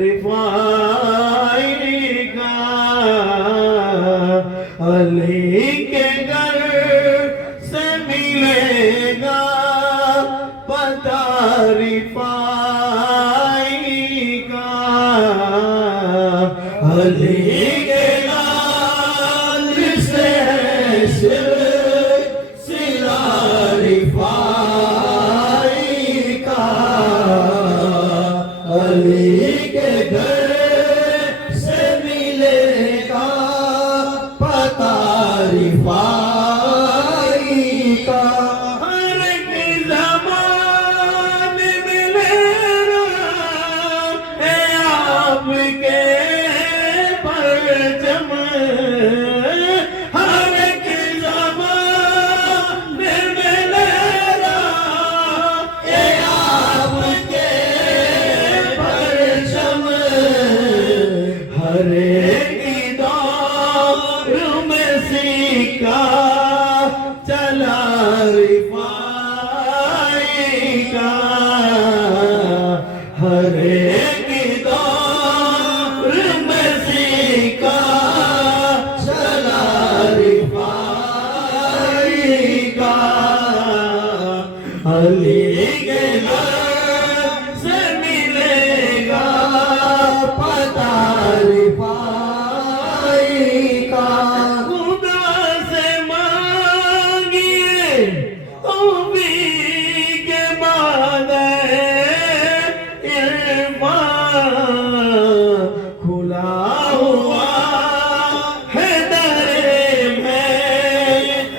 रिफाई का अली के घर से मिलेगा पता रिफाई का अली के लाल से सिलसिला रिफाई का अली के घर से मिलेगा पता रिफाई का हर एक ज़मान मिलेगा है आपके परचम हर एक ज़मान मिलेगा है आपके परचम हर एक दौर में सिक्का चला रिफाई का हर एक दौर में सिक्का चला रिफाई का अली के घर से मिलेगा पता रिफाई का खुदा से मांगिए तौफीक के बाद इल्माम खुला हुआ है दरे में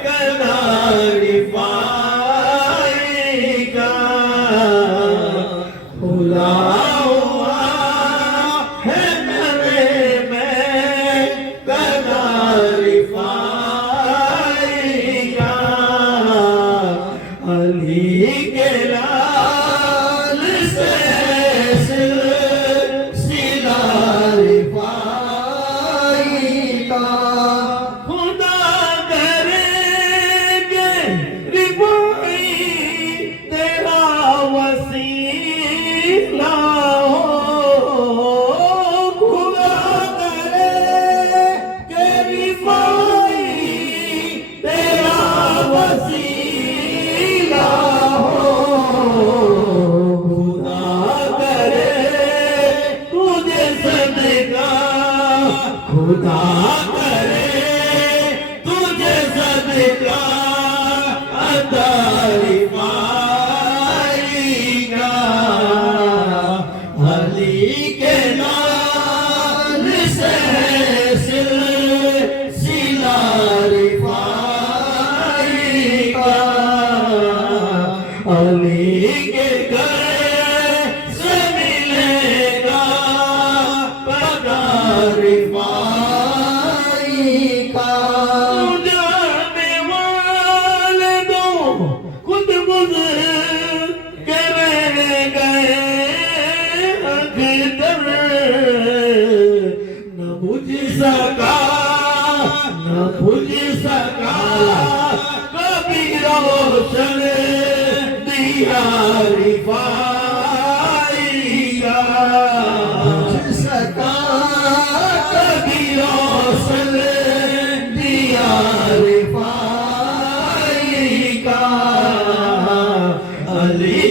कदा रिफाई का खुला हुआ है दरे में कदा रिफाई का अली के लाल से सिलसिला रिफाई का खुदा करेंगे रिफाई तेरा वसीला हो खुदा करेंगे रिफाई तेरा वसीला हो खुदा करे तुझे सदका खुदा करे तुझे सदका अता रिफाई का अली के लाल से सिलसिला रिफाई का अली के घर से मिलेगा पता रिफाई का जाने वाले दो खुद गुज़र के रह गए अख्तर न बुझ सका न बुझ सका कभी रोशन दिया रिफाई का बुझ सका कभी रोशन दिया रिफाई का अली